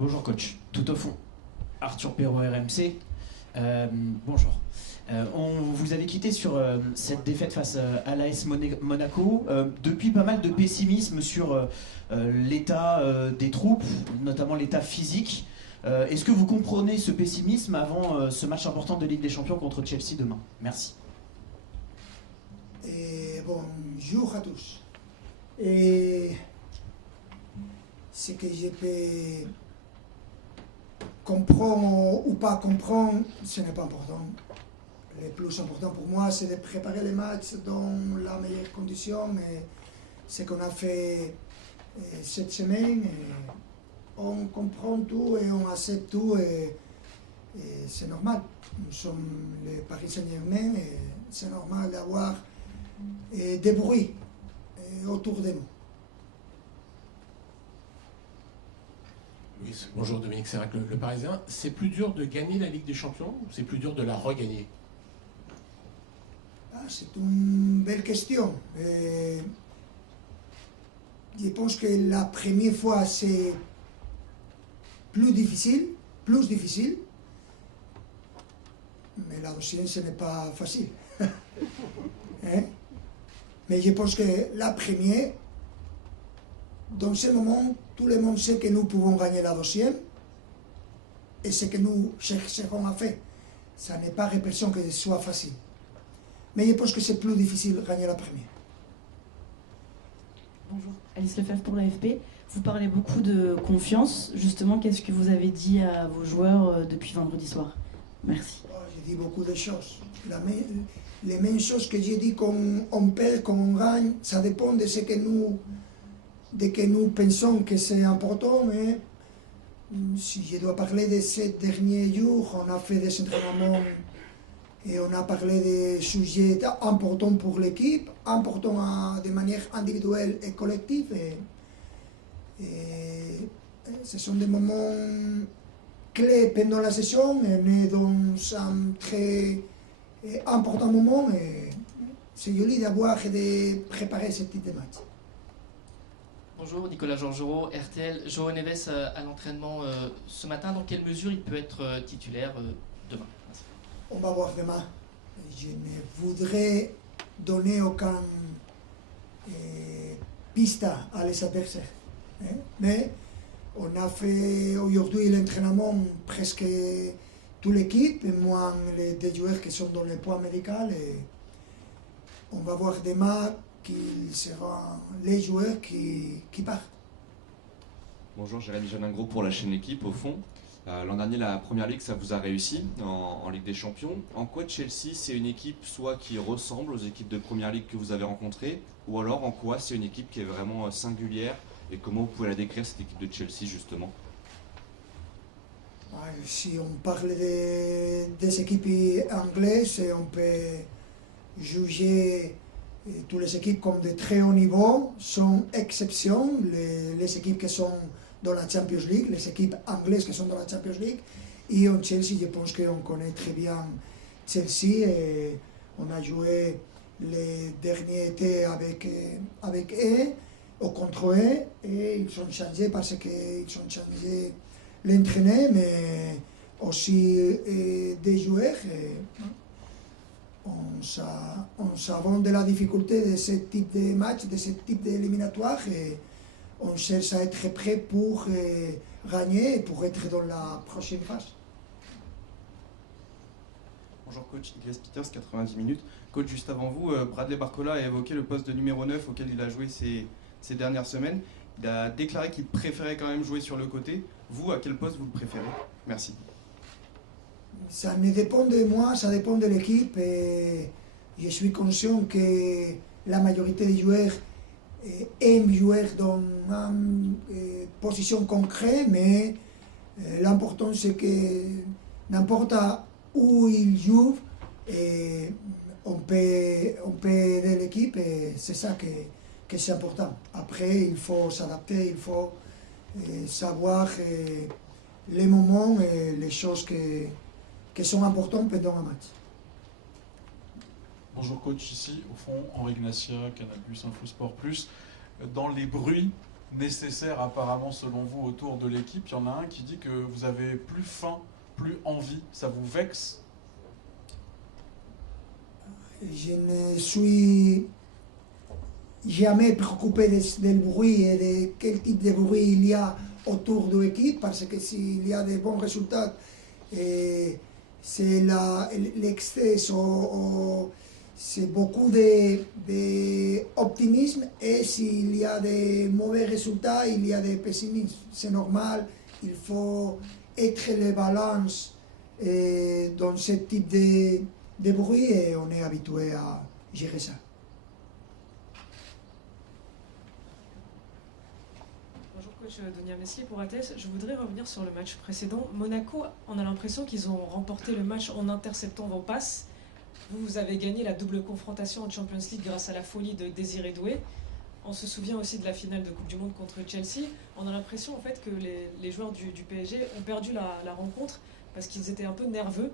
Bonjour coach, tout au fond. Arthur Perrault RMC. Bonjour. Vous avez quitté sur cette défaite face à l'AS Monaco. Depuis pas mal de pessimisme sur l'état des troupes, notamment l'état physique. Est-ce que vous comprenez ce pessimisme avant ce match important de Ligue des Champions contre Chelsea demain? Merci. Bonjour à tous. Et ce que je peux comprendre ou pas comprendre, ce n'est pas important. Le plus important pour moi, c'est de préparer les matchs dans la meilleure condition. Et ce qu'on a fait cette semaine, on comprend tout et on accepte tout. Et c'est normal. Nous sommes les Paris Saint-Germain et c'est normal d'avoir des bruits autour de nous. Oui, bonjour Dominique Sérac, le Parisien. C'est plus dur de gagner la Ligue des Champions ou c'est plus dur de la regagner? C'est une belle question. Je pense que la première fois c'est plus difficile, mais la deuxième ce n'est pas facile. Mais je pense que la première, dans ce moment, tout le monde sait que nous pouvons gagner la deuxième et ce que nous chercherons à faire. Ça n'est pas l'impression que ce soit facile. Mais je pense que c'est plus difficile de gagner la première. Bonjour, Alice Lefebvre pour l'AFP. Vous parlez beaucoup de confiance. Justement, qu'est-ce que vous avez dit à vos joueurs depuis vendredi soir? Merci. J'ai dit beaucoup de choses. Les mêmes choses que j'ai dit quand on perd, quand on gagne, ça dépend de ce que nous pensons que c'est important. Mais si je dois parler de ces derniers jours, on a fait des entraînements et on a parlé de sujets importants pour l'équipe, importants de manière individuelle et collective. Et ce sont des moments clés pendant la saison. On est dans un très important moment et c'est joli d'avoir et de préparer ce type de match. Bonjour, Nicolas Georgerot, RTL. João Neves à l'entraînement ce matin. Dans quelle mesure il peut être titulaire demain? Merci. On va voir demain. Je ne voudrais donner aucune piste à les adversaires. Mais on a fait aujourd'hui l'entraînement presque toute l'équipe, moins les deux joueurs qui sont dans le point médical. Et on va voir demain qu'ils seront les joueurs qui partent. Bonjour, Jérémy Janingro pour la chaîne Équipe au fond. L'an dernier, la Première Ligue, ça vous a réussi en Ligue des Champions. En quoi Chelsea, c'est une équipe soit qui ressemble aux équipes de Première Ligue que vous avez rencontrées, ou alors en quoi c'est une équipe qui est vraiment singulière, et comment vous pouvez la décrire, cette équipe de Chelsea, justement? Si on parle des équipes anglaises, on peut juger toutes les équipes comme de très haut niveau, sans exception, les équipes qui sont dans la Champions League, les équipes anglaises qui sont dans la Champions League. Et en Chelsea, je pense qu'on connaît très bien Chelsea. Et on a joué les derniers étés avec eux, ou contre eux, et ils ont changé parce qu'ils ont changé l'entraîneur, mais aussi des joueurs. On savait de la difficulté de ce type de match, de ce type d'éliminatoire. Et on cherche à être prêt pour gagner et pour être dans la prochaine phase. Bonjour coach, Iglesias Peters, 90 minutes. Coach, juste avant vous, Bradley Barcola a évoqué le poste de numéro 9 auquel il a joué ces dernières semaines. Il a déclaré qu'il préférait quand même jouer sur le côté. Vous, à quel poste vous le préférez? Merci. Ça ne dépend de moi, ça dépend de l'équipe. Et je suis conscient que la majorité des joueurs aiment jouer dans une position concrète, mais l'important c'est que n'importe où ils jouent, on peut aider l'équipe et c'est ça que c'est important. Après, il faut s'adapter, il faut savoir les moments et les choses qui sont importantes pendant un match. Bonjour coach, ici au fond Henri Ignacia, Canal+, Info Sport+. Dans les bruits nécessaire apparemment selon vous autour de l'équipe. Il y en a un qui dit que vous avez plus faim, plus envie. Ça vous vexe? Je ne suis jamais préoccupé du bruit et de quel type de bruit il y a autour de l'équipe, parce que s'il y a de bons résultats, c'est l'excès, c'est beaucoup d'optimisme, et s'il y a de mauvais résultats, il y a de pessimisme. C'est normal, il faut être le balance dans ce type de bruit, et on est habitué à gérer ça. Bonjour coach Donia Messier pour ATS. Je voudrais revenir sur le match précédent. Monaco, on a l'impression qu'ils ont remporté le match en interceptant vos passes. Vous avez gagné la double confrontation en Champions League grâce à la folie de Désiré Doué. On se souvient aussi de la finale de Coupe du Monde contre Chelsea. On a l'impression en fait que les joueurs du PSG ont perdu la rencontre parce qu'ils étaient un peu nerveux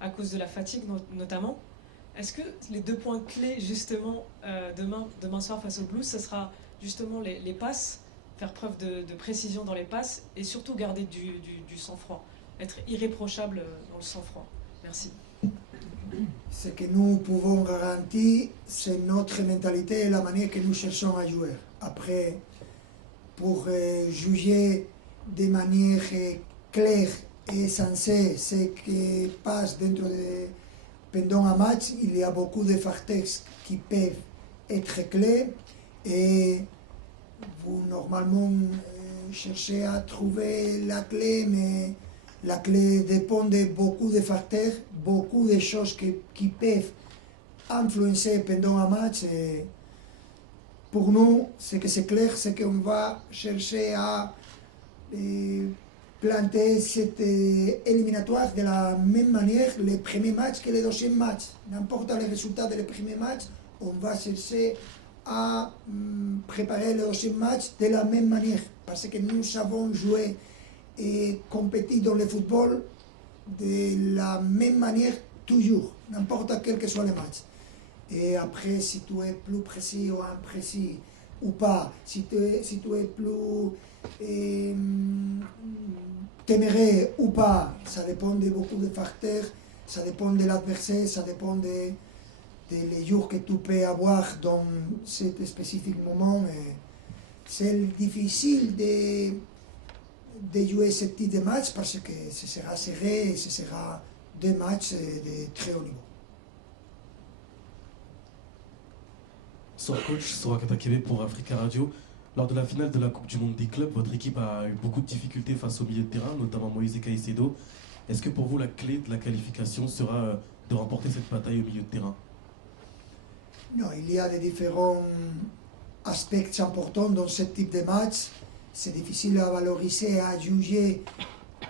à cause de la fatigue notamment. Est-ce que les 2 points clés justement demain soir face aux Blues, ce sera justement les passes, faire preuve de précision dans les passes et surtout garder du sang-froid, être irréprochable dans le sang-froid? Merci. Ce que nous pouvons garantir, c'est notre mentalité et la manière que nous cherchons à jouer. Après, pour juger de manière claire et sensée ce qui passe pendant un match, il y a beaucoup de facteurs qui peuvent être clés, et vous normalement cherchez à trouver la clé, mais la clé dépend de beaucoup de facteurs, beaucoup de choses qui peuvent influencer pendant un match. Et pour nous, ce que c'est clair, c'est qu'on va chercher à planter cette éliminatoire de la même manière le premier match que le deuxième match. N'importe le résultat de le premier match, on va chercher à préparer le deuxième match de la même manière, parce que nous savons jouer et compétir dans le football de la même manière toujours, n'importe quel que soit le match. Et après, si tu es plus précis ou imprécis ou pas, si tu es plus téméraire ou pas, ça dépend de beaucoup de facteurs, ça dépend de l'adversaire, ça dépend des jours que tu peux avoir dans ce spécifique moment. C'est difficile de jouer ce type de match parce que ce sera serré et ce sera 2 matchs de très haut niveau. Bonsoir coach, Sorak Atakebe pour Africa Radio. Lors de la finale de la Coupe du Monde des clubs, votre équipe a eu beaucoup de difficultés face au milieu de terrain, notamment Moïse Caicedo. Est-ce que pour vous la clé de la qualification sera de remporter cette bataille au milieu de terrain? Non, il y a des différents aspects importants dans ce type de match. C'est difficile à valoriser, à juger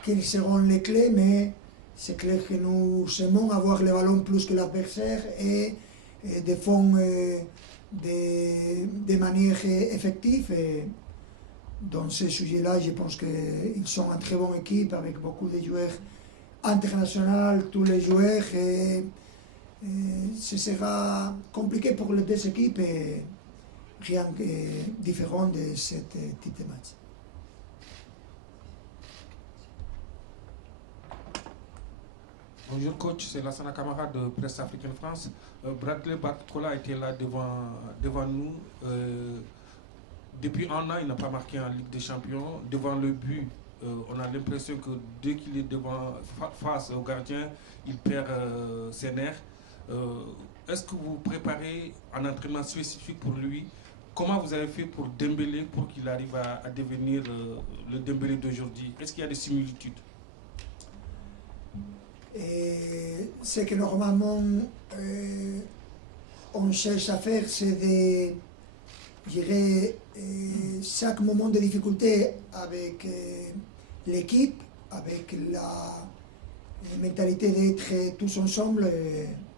quelles seront les clés, mais c'est clair que nous aimons avoir le ballon plus que l'adversaire et défendre de manière effective. Et dans ce sujet-là, je pense qu'ils sont une très bonne équipe avec beaucoup de joueurs internationaux, tous les joueurs. Et ce sera compliqué pour les 2 équipes. Et rien de différent de ce type de match. Bonjour coach, c'est Lassana Camara de Presse Africaine France. Bradley Barcola était là devant nous. Depuis un an, il n'a pas marqué en Ligue des Champions. Devant le but, on a l'impression que dès qu'il est face au gardien, il perd ses nerfs. Est-ce que vous préparez un entraînement spécifique pour lui? Comment vous avez fait pour Dembélé, pour qu'il arrive à devenir le Dembélé d'aujourd'hui? Est-ce qu'il y a des similitudes? Ce que normalement on cherche à faire, c'est de gérer chaque moment de difficulté avec l'équipe, avec la mentalité d'être tous ensemble.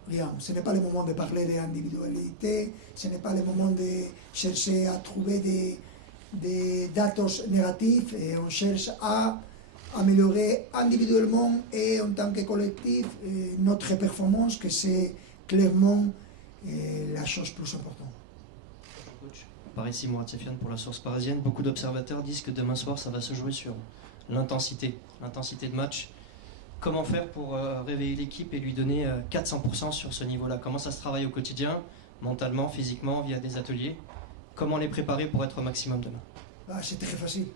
Rien. Ce n'est pas le moment de parler d'individualité, ce n'est pas le moment de chercher à trouver des datos négatifs, et on cherche à améliorer individuellement et en tant que collectif notre performance, que c'est clairement la chose plus importante. Bonjour coach, Par ici, Mourad Sefiane pour la Source Parisienne. Beaucoup d'observateurs disent que demain soir, ça va se jouer sur l'intensité de match. Comment faire pour réveiller l'équipe et lui donner 400% sur ce niveau-là? Comment ça se travaille au quotidien, mentalement, physiquement, via des ateliers? Comment les préparer pour être au maximum demain? C'est très facile.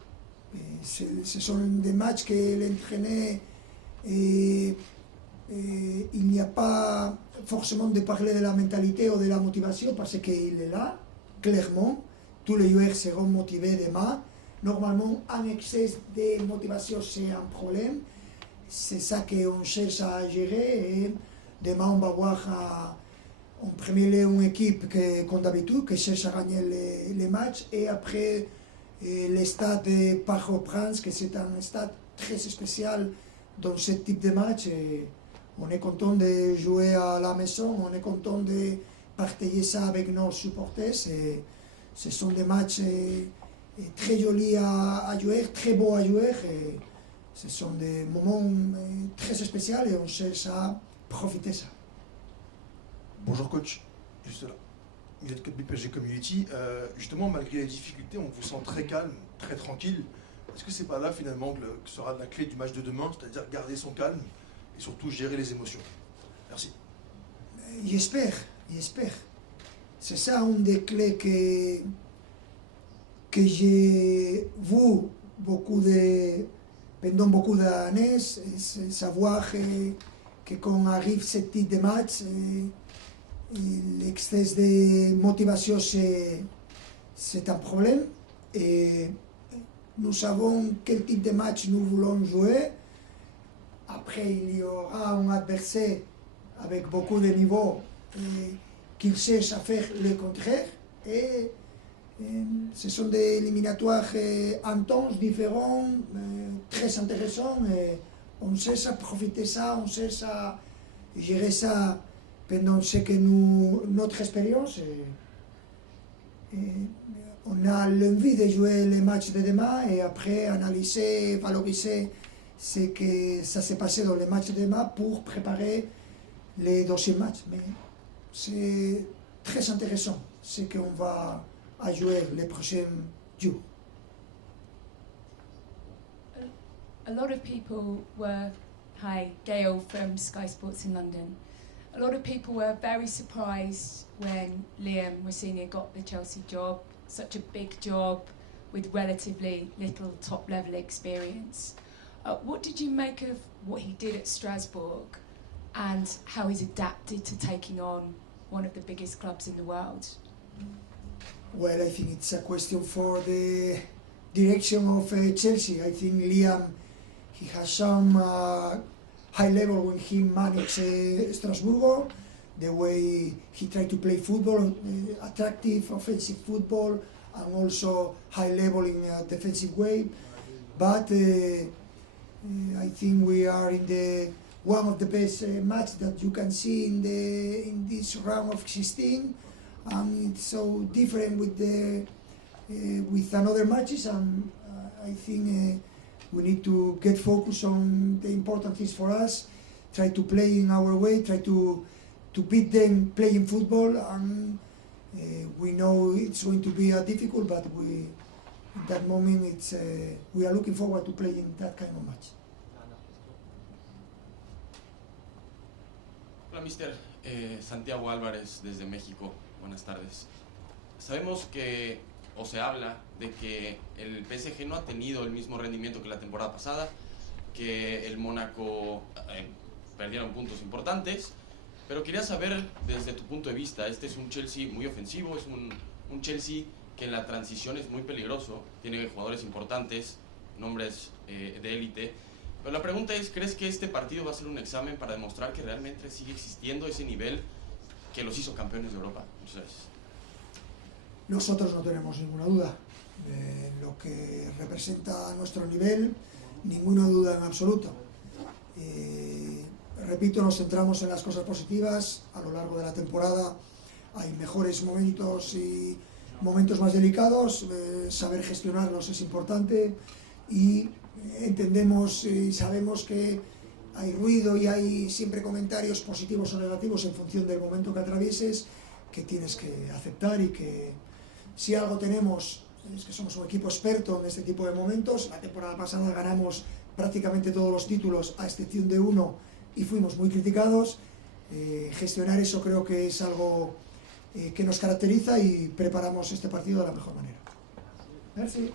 Ce sont des matchs que l'entraîneur, il n'y a pas forcément de parler de la mentalité ou de la motivation parce qu'il est là, clairement. Tous les joueurs seront motivés demain. Normalement, un excès de motivation, c'est un problème. C'est ça qu'on cherche à gérer. Et demain, on va voir en premier lieu une équipe que, comme d'habitude, qui cherche à gagner les matchs. Et après, le stade de Port-au-Prince, que c'est un stade très spécial dans ce type de match. Et on est content de jouer à la maison, on est content de partager ça avec nos supporters. Et ce sont des matchs très jolis à jouer, très beaux à jouer. Et ce sont des moments très spéciaux et on cherche à profiter de ça. Bonjour coach, juste là. Vous êtes coach PSG Community. Justement, malgré les difficultés, on vous sent très calme, très tranquille. Est-ce que c'est pas là finalement que sera la clé du match de demain, c'est-à-dire garder son calme et surtout gérer les émotions? Merci. J'espère. C'est ça une des clés que j'ai vu pendant beaucoup d'années, c'est savoir que quand on arrive à ce type de match, l'excès de motivation c'est un problème. Et nous savons quel type de match nous voulons jouer. Après, il y aura un adversaire avec beaucoup de niveaux qui cherche à faire le contraire. Et ce sont des éliminatoires intenses, différents, très intéressants. Et on cherche à profiter de ça, on cherche à gérer ça pendant ce que notre expérience. Et on a l'envie de jouer les matchs de demain et après analyser, valoriser ce que ça s'est passé dans les matchs de demain pour préparer les deuxièmes matchs. Mais c'est très intéressant ce qu'on va jouer les prochains jours. A lot of people were, hi, Gail from Sky Sports in London. A lot of people were very surprised when Liam Rossini got the Chelsea job, such a big job with relatively little top-level experience. What did you make of what he did at Strasbourg and how he's adapted to taking on one of the biggest clubs in the world? Well, I think it's a question for the direction of Chelsea. I think Liam, he has some high level when he managed Strasbourg, the way he tried to play football, attractive, offensive football, and also high level in a defensive way. But I think we are in one of the best matches that you can see in this round of 16. And it's so different with another matches, and I think we need to get focused on the important things for us, try to play in our way, try to beat them playing football, and we know it's going to be difficult, but in that moment we are looking forward to playing that kind of match. Hola, mister. Santiago Álvarez desde México. Buenas tardes. Sabemos que, o se habla de que el PSG no ha tenido el mismo rendimiento que la temporada pasada, que el Mónaco perdieron puntos importantes, pero quería saber desde tu punto de vista, este es un Chelsea muy ofensivo, es un Chelsea que en la transición es muy peligroso, tiene jugadores importantes, nombres de élite, pero la pregunta es, ¿crees que este partido va a ser un examen para demostrar que realmente sigue existiendo ese nivel que los hizo campeones de Europa? Muchas gracias. Nosotros no tenemos ninguna duda de lo que representa nuestro nivel, ninguna duda en absoluto. Repito, nos centramos en las cosas positivas a lo largo de la temporada. Hay mejores momentos y momentos más delicados, saber gestionarlos es importante y entendemos y sabemos que hay ruido y hay siempre comentarios positivos o negativos en función del momento que atravieses, que tienes que aceptar y que Si algo tenemos es que somos un equipo experto en este tipo de momentos. La temporada pasada ganamos prácticamente todos los títulos, a excepción de uno, y fuimos muy criticados. Gestionar eso creo que es algo que nos caracteriza y preparamos este partido de la mejor manera. Merci.